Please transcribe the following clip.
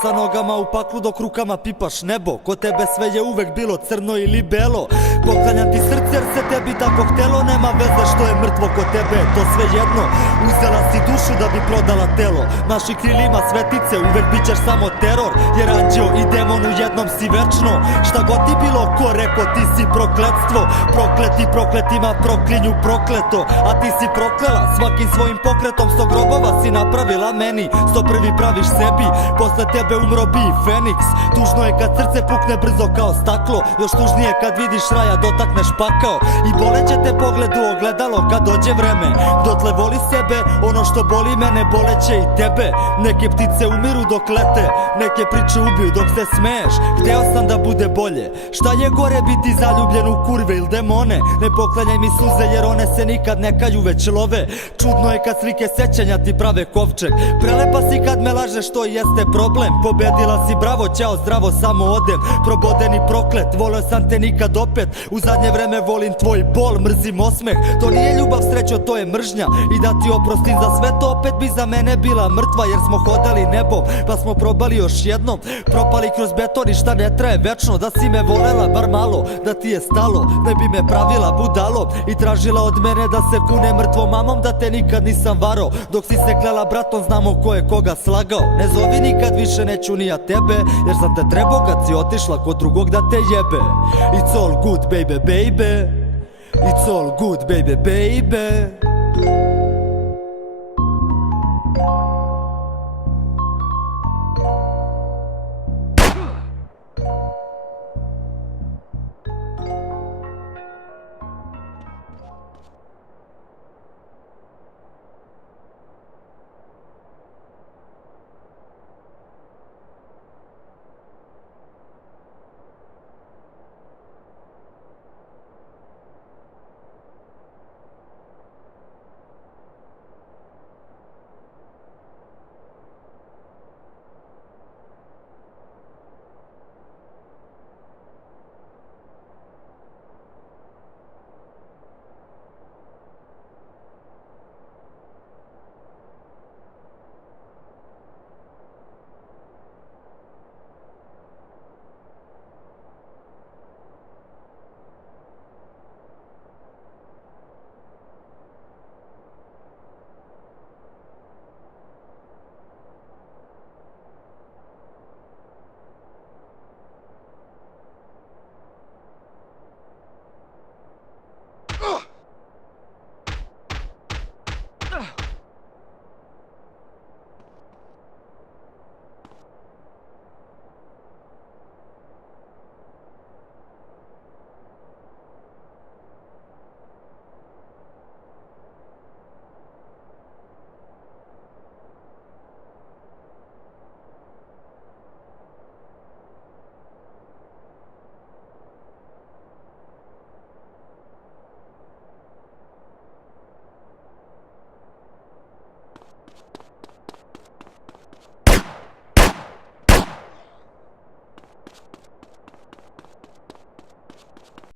sa nogama u paklu dok rukama pipaš nebo. Kod tebe sve je uvek bilo crno ili belo. Poklanjam ti srce jer se tebi tako htelo. Nema veze što je mrtvo kod tebe, to sve jedno. Uzela si dušu da bi prodala telo. Naši krilima svetice, uvek bit ćeš samo teror. Jer anđeo i demon u jednom si večno. Šta god ti bilo ko reko, ti si prokletstvo. Prokleti prokletima proklinju prokleto. A ti si proklela svakim svojim pokretom. 100 grobova si napravila meni, 101 praviš sebi. Posle tebe umro bi i Feniks. Tužno je kad srce pukne brzo kao staklo. Još tužnije kad vidiš raja dotakneš pakao. I boleće te pogled u ogledalo kad dođe vreme. Dotle voli sebe, ono što boli mene boleće i tebe. Neke ptice umiru dok lete, neke priče ubiju dok se smeješ. Hteo sam da bude bolje. Šta je gore biti zaljubljen u kurve ili demone? Ne poklanjaj mi suze jer one se nikad ne kaju već love. Čudno je kad slike sećanja ti prave kovčeg. Prelepa si kad me lažeš, to jeste problem. Pobedila si, bravo, ćao, zdravo, samo odem. Proboden i proklet, voleo sam te nikad opet. U zadnje vreme volim tvoj bol, mrzim osmeh. To nije ljubav, srećo, to je mržnja. I da ti oprostim za sve to, opet bi za mene bila mrtva. Jer smo hodali nebom, pa smo probali još jednom. Propali kroz beton i šta ne traje večno. Da si me volela bar malo, da ti je stalo. Ne bi me pravila budalo i tražila od mene da se kune mrtvom mamom. Da te nikad nisam varao, dok si se klela bratom, znamo ko je koga slagao. Ne zovi nikad više, neću ni ja tebe, jer sam te trebao kad si otišla kod drugog da te jebe. It's all good baby baby, it's all good baby baby.